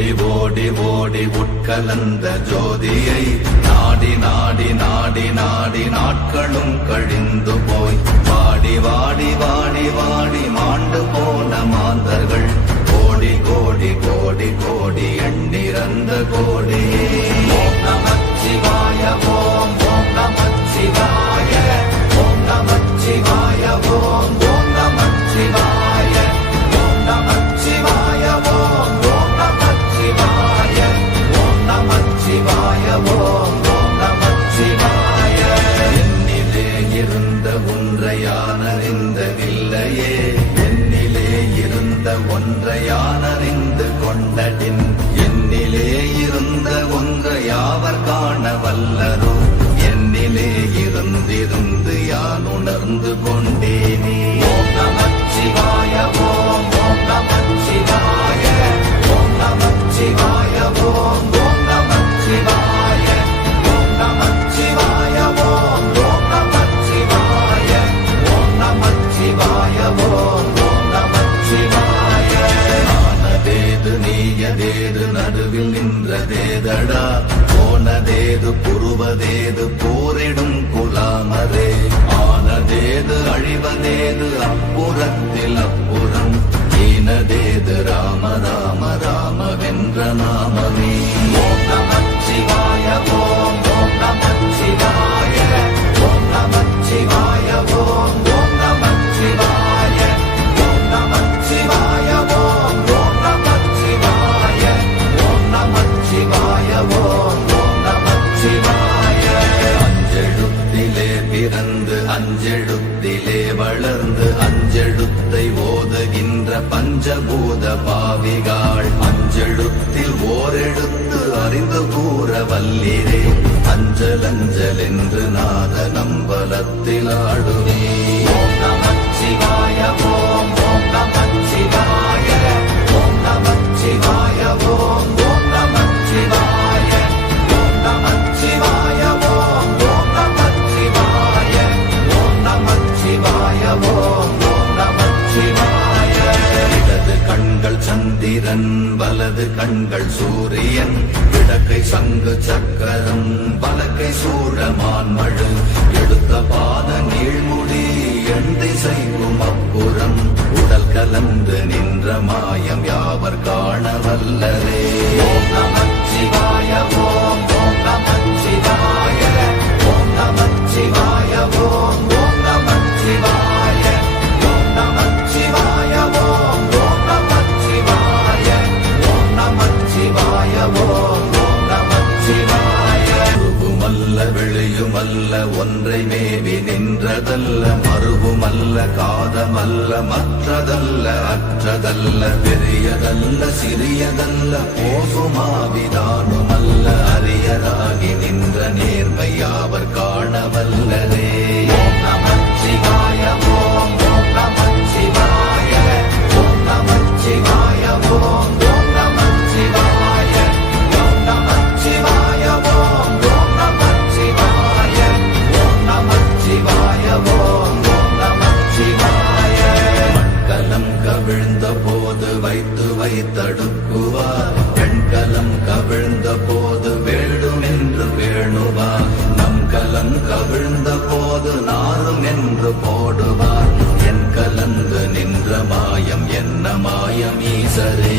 ஓடி ஓடி ஓடி உட்கலந்த ஜோதியை நாடி நாடி நாடி நாடி நாட்களும் கழிந்து போய் வாடி வாடி வாடி வாடி மாண்டு போன மாந்தர்கள் கோடி கோடி கோடி கோடி எண்ணிறந்த கோடி. ஓம் நமச்சிவாய ஓம் ஓம் நமச்சிவாய ஓம் நமச்சிவாய ஓம் ஓம் நமச்சிவாய ஓம் நமச்சிவாய ஓம் ஓம் நமச்சிவாய ஓம் நமச்சிவாய ஓம் ஓம் நமச்சிவாய. என்னிலே இருந்த ஒன்றையானறிந்தவில்லையே என்னிலே இருந்த ஒன்றையானறிந்து கொண்டடின் என்னிலே இருந்த ஒன்றையாவர் காண வல்லரோ என்னிலே இருந்திருந்து யான் உணர்ந்து கொண்டேனே. ஓம் நமச்சிவாய ஓம் ஓம் நமச்சிவாய ஓம் நமச்சிவாய ஓம் ஓம் நமச்சிவாய ஓம் நமச்சிவாய ஓம் ஓம் நமச்சிவாய ஓம் நமச்சிவாய ஓம் ஓம் நமச்சிவாய. ஆனதேது நீயதேது நடுவில் நின்றதேதடா போனதேது புருவதேது போரிடும் குலாமரே ஆனதேது அழிவதேது அப்புறத்தில் அப்புறம் ஈனதேது ராம ராம ராம வென்ற நாமமே. ஓம் நமச்சிவாய ஓம் ஓம் நமச்சிவாய ஓம் நமச்சிவாய ஓம் ஓம் நமச்சிவாய ஓம் நமச்சிவாய ஓம் ஓம் நமச்சிவாய ஓம் நமச்சிவாய ஓம் ஓம் நமச்சிவாய. அஞ்செழுத்திலே பிறந்து அஞ்செழுத்திலே வளர்ந்து அஞ்செழுத்தை ஓதுகின்ற பஞ்சபூத பாவிகாள் அஞ்செழுத்தில் ஓரெழுத்து அறிந்து கூற வல்லிரே அஞ்சல் அஞ்சல் என்று நாத நம்பலத்தில் ஆடுவே. ஓம் நமச்சிவாய ஓம் ஓம் நமச்சிவாய ஓம் நமச்சிவாய ஓம் ஓம் நமச்சிவாய ஓம் நமச்சிவாய ஓம் ஓம் நமச்சிவாய ஓம் நமச்சிவாய ஓம் ஓம் நமச்சிவாய. இடது கண்கள் சந்திரன் வலது கண்கள் சூரியன் இடக்கை சங்கு சக்கரம் வலக்கை சூழமான் மழு எடுத்த பாத நீழ்முடி எண் திசைக்கும் அப்புறம் உடல் கலந்து நின்ற மாயம் யாவர் காண வல்லரே. ஓம் நமச்சிவாய ஓம் ஓம் நமச்சிவாய ஓம் நமச்சிவாய ஓம் ஓம் நமச்சிவாய ஓம் நமச்சிவாய ஓம் ஓம் நமச்சிவாய ஓம் நமச்சிவாய ஓம் ஓம் நமச்சிவாய. உருவுமல்ல வெளியுமல்ல ஒன்றை மேவி நின்றதல்ல மறுவுமல்ல காதமல்ல மற்றதல்ல அற்றதல்ல பெரியதல்ல சிறியதல்ல போகுமாவிதானுமல்ல அரியராகி நின்ற நேர்மையாவர் காண வல்லரே. ஓம் நமச்சிவாய ஓம் ஓம் நமச்சிவாய ஓம் நமச்சிவாய ஓம் ஓம் நமச்சிவாய ஓம் நமச்சிவாய ஓம் ஓம் நமச்சிவாய ஓம் நமச்சிவாய ஓம் ஓம் நமச்சிவாய. மட்கலம் கவிழ்ந்த போது வைத்து வைத்தடுக்குவார் பெண்கலம் கவிழ்ந்த போது வேடும் என்று வேணுவார் நம் கலம் கவிழ்ந்த போது நாரும் என்று போடுவார் என் கலந்து நின்ற மாயம் என்ன மாயம் ஈசரே.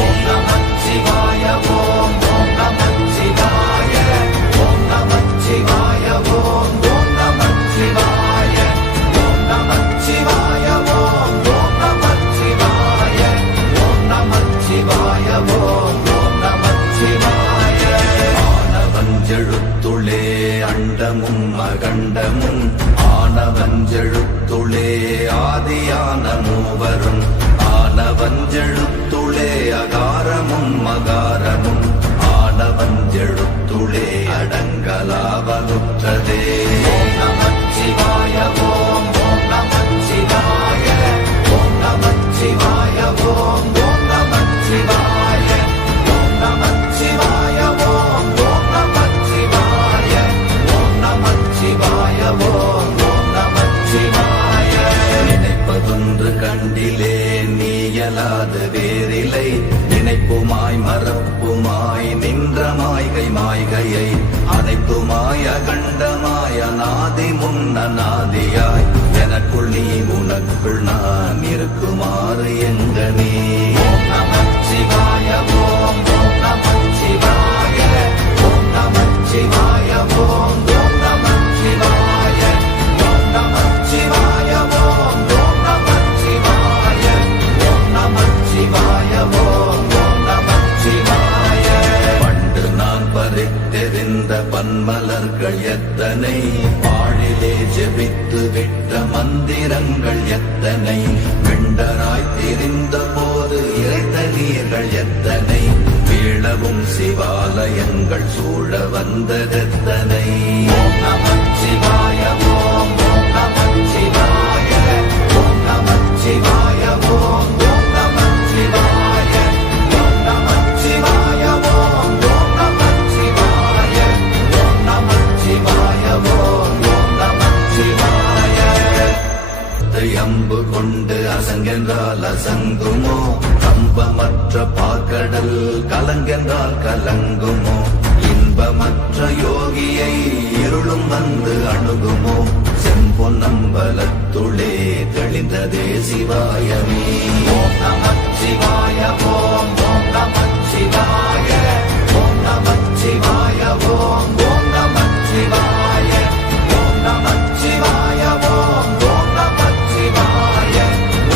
ஓம் நமச்சிவாய ஓம் ஓம் நமச்சிவாய ஓம் நமச்சிவாய ஓம் ஓம் நமச்சிவாய ஓம் நமச்சிவாய ஓம் ஓம் நமச்சிவாய ஓம் நமச்சிவாய ஓம் ஓம் நமச்சிவாய. ஆனவஞ்செழுத்துளே அண்டமும் அகண்டமும் ஆனவஞ்செழுத்துளே ஆதியான மூவரும் ஆனவஞ்செழுத்துளே அகாரமும் மகாரமும் ஆனவஞ்செழுத்துளே அடங்கலாவலுற்றதே. ஓம் நமச்சிவாய ஓம் ஓம் நமச்சிவாய ஓம் நமச்சிவாய ஓம் ஓம் நமச்சிவாய ஓம் நமச்சிவாய ஓம் ஓம் நமச்சிவாய ஓம் நமச்சிவாய ஓம் ஓம் நமச்சிவாய. நினைப்பதொன்று கண்டிலே நீயலாது வேறில்லை நினைப்புமாய் மறப்பு அண்டமாய் அகண்டமாய் அநாதி முன்னநாதியாய் எனக்குள் நீ உனக்குள் நான் இருக்குமாறு எங்கனே. ஓம் நமச்சிவாய ஓம் ஓம் நமச்சிவாய ஓம் நமச்சிவாய ஓம் ஓம் நமச்சிவாய ஓம் நமச்சிவாய ஓம் ஓம் நமச்சிவாய ஓம் நமச்சிவாய ஓம் ஓம் நமச்சிவாய. பண்டு நான் பறித்தெறிந்த பன்மலர்கள் எத்தனை, பாழிலே ஜெபித்து விட்ட மந்திரங்கள் எத்தனை, வெண்டராய் திரிந்த போது இறைத்த நீர்கள் எத்தனை, வீழவும் சிவாலயங்கள் சூழ வந்ததெத்தனை. ஓம் நமச்சிவாய ஓம் ஓம் நமச்சிவாய ஓம் நமச்சிவாய ஓம் ஓம் நமச்சிவாய ஓம் நமச்சிவாய ஓம் ஓம் நமச்சிவாய ஓம் நமச்சிவாய ஓம் ஓம் நமச்சிவாய. அம்பு கொண்டு அசங்கென்றால் அசங்குமோ, கம்பமற்ற பாக்கடல் கலங்கென்றால் கலங்குமோ, இன்பமற்ற யோகியை இருளும் வந்து அணுகுமோ, செம்பொன்னம்பலத்துளே தெளிந்ததே சிவாயமே. ஓம் நமச்சிவாய ஓம் ஓம் நமச்சிவாய ஓம் நமச்சிவாய ஓம் ஓம் நமச்சிவாய ஓம் நமச்சிவாய ஓம் ஓம் நமச்சிவாய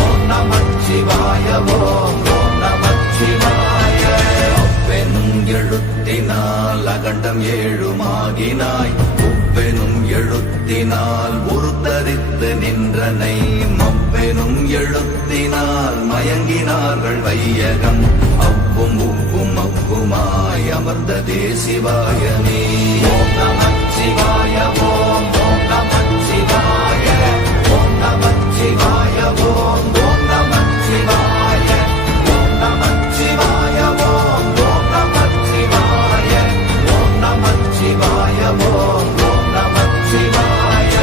ஓம் நமச்சிவாய ஓம் ஓம் நமச்சிவாய. அப்பெனும் எழுத்தினால் அகண்டம் ஏழுமாகினாய், உப்பெனும் எழுத்தினால் உருத்தரித்து நின்றனை, மப்பெனும் எழுத்தினால் மயங்கினார்கள் வையகம், அவ்வும் உவ்வும் அவ்வுமாய் அமர்ந்ததே சிவாயமே. ஓம் நமச்சிவாய ஓம் ஓம் நமச்சிவாய ஓம் நமச்சிவாய ஓம் ஓம் நமச்சிவாய ஓம் நமச்சிவாய ஓம் ஓம் நமச்சிவாய ஓம் நமச்சிவாய ஓம் ஓம் நமச்சிவாய.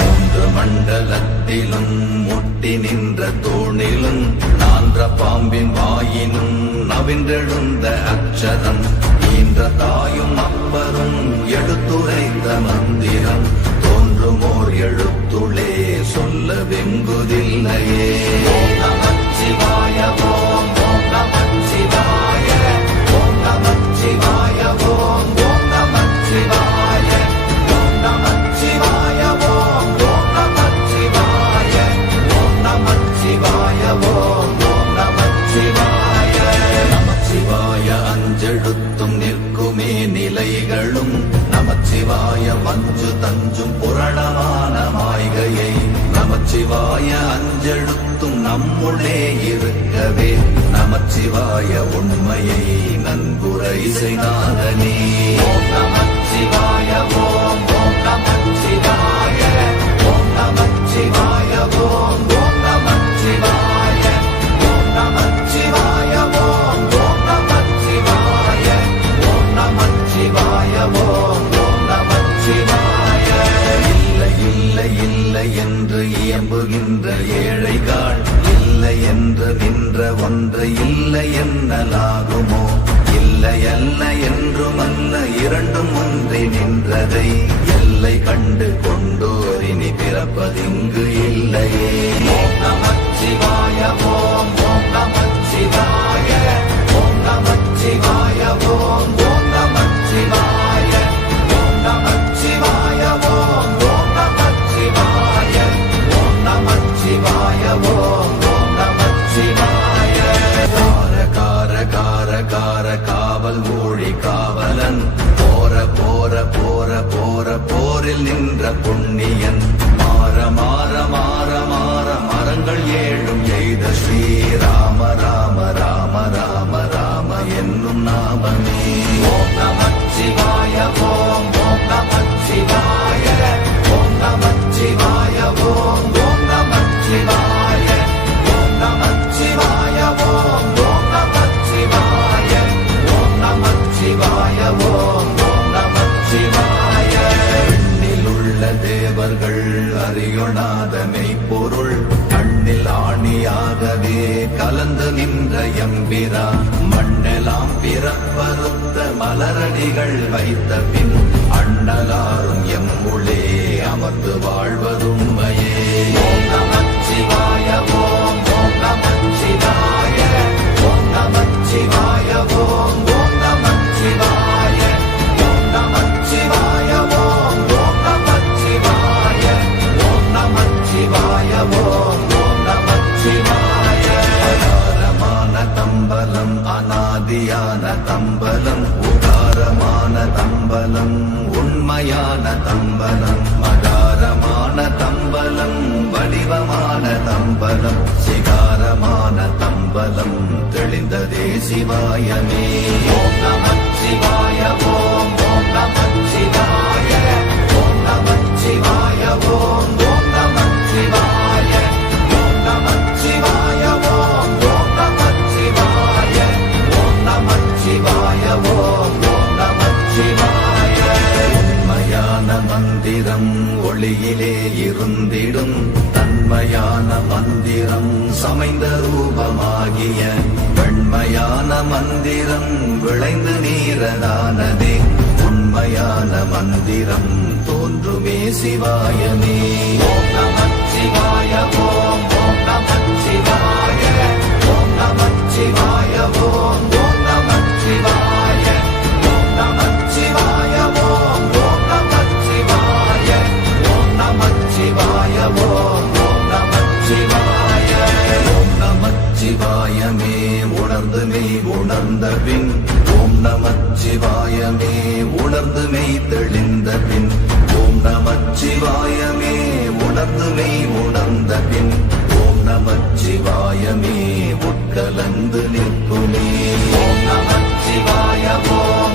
மூன்று மண்டலத்திலும் முட்டி நின்ற தூணிலும் நான்ற பாம்பின் வாயினும் நவின்றெழுந்த அக்ஷரம், ஈன்ற தாயும் அப்பரும் எடுத்துரைத்த மந்திரம், தோன்றுமோர் எழுத்துளே சொல்ல வெங்குதில்லையே. ஓம் நமச்சிவாய ஓம் ஓம் நமச்சிவாய ஓம் நமச்சிவாய ஓம் ஓம் நமச்சிவாய ஓம் நமச்சிவாய ஓம் ஓம் நமச்சிவாய ஓம் நமச்சிவாய ஓம் ஓம் நமச்சிவாய. நமச்சிவாய அஞ்செழுத்தும் நிற்குமே நிலைகளும், நமச்சிவாய மஞ்சு தஞ்சும் புரணமான மாய்கையை, நமச்சிவாய அஞ்செழுத்தும் நம்முள்ளே இருக்கவே, நமச்சிவாய உண்மையை நன்குரை செய்தானே. ஓம் நமச்சிவாய ஓம் ஓம் நமச்சிவாய ஓம் நமச்சிவாய ஓம் ஓம் நமச்சிவாய ஓம் நமச்சிவாய ஓம் ஓம் நமச்சிவாய ஓம் நமச்சிவாய ஓம் ஓம் நமச்சிவாய. இல்லை இல்லை இல்லை என்று இயம்புகின்ற ஏழைகள், இல்லை என்று நின்ற ஒன்று இல்லை என்னலாகுமோ, இல்லை அல்ல என்றுமல்ல இரண்டும் ஒன்றி நின்றதை, எல்லை கண்டு கொண்டோர் இனி பிறப்பதிங்கு இல்லையே. ஓம் நமச்சிவாய ஓம் ஓம் நமச்சிவாய ஓம் நமச்சிவாய ஓம் ஓம் நமச்சிவாய ஓம் நமச்சிவாய ஓம் ஓம் நமச்சிவாய ஓம் நமச்சிவாய ஓம் ஓம் நமச்சிவாய. கார கார கார கார காவல் ஊழி காவலன், போர போர போர போர போரில் நின்ற புண்ணியன், மாற மாற மாற மாற மரங்கள் ஏழும் எய்த ஸ்ரீராம ராம ராம ராம ராம என்னும் நாமமே. ஓம் நமச்சிவாய ஓம் ஓம் நமச்சிவாய ஓம் நமச்சிவாய ஓம் ஓம் நமச்சிவாய ஓம் நமச்சிவாய ஓம் ஓம் நமச்சிவாய ஓம் நமச்சிவாய ஓம் ஓம் நமச்சிவாய. எண்ணிலுள்ள தேவர்கள் அறியொணாத மெய்ப்பொருள், கண்ணில் ஆணியாகவே கலந்து நின்ற எம்பிரா, மண்ணெல்லாம் பிறப்பறுத்த மலரடிகள் வைத்த பின் அண்ணலாரும் எம்முள்ளே அமர்ந்து வாழ்வதுண்மையே. ஓம் நமச்சிவாய ஓம் ஓம் நமச்சிவாய ஓம் நமச்சிவாய ஓம் ஓம் நமச்சிவாய ஓம் நமச்சிவாய ஓம் ஓம் நமச்சிவாய ஓம் நமச்சிவாய ஓம் ஓம் நமச்சிவாய. அகாரமான தம்பலம் அநாதியான தம்பலம் உகாரமான தம்பலம் உண்மையான தம்பலம் மகாரமான தம்பலம் வடிவமான தம்பலம் சிகாரமான தம்பலம் தெளிந்ததே சிவாயமே. ஓம் நமச்சிவாய ஓம் ஓம் நமச்சிவாய ஓம் நமச்சிவாய ஓம் ஓம் நமச்சிவாய ஓம் நமச்சிவாய ஓம் ஓம் நமச்சிவாய ஓம் நமச்சிவாய ஓம் ஓம் நமச்சிவாய. உண்மையான மந்திரம் ஒளியிலே இருந்திடும் தன்மையான மந்திரம் சமைந்த ரூபமாகிய வெண்மையான மந்திரம் விளைந்து நீரதானதே. உண்மையான மந்திரம் தோன்றுமே சிவாயமே. ஓம் நமச்சிவாய ஓம் ஓம் நமச்சிவாய ஓம் நமச்சிவாய ஓம் ஓம் நமச்சிவாய ஓம் நமச்சிவாய ஓம் ஓம் நமச்சிவாய ஓம் நமச்சிவாய ஓம் ஓம் நமச்சிவாய. ஓம் நமச்சிவாயமே உணர்ந்து மெய் உணர்ந்த பின் ஓம் நமச்சிவாயமே உணர்ந்து மெய் தெளிந்த பின் ஓம் நமச்சிவாயமே உணர்ந்து மெய் உணர்ந்த பின் ஓம் நமச்சிவாயமே உட்கலந்து நிற்குமே. ஓம் நமச்சிவாய ஓம்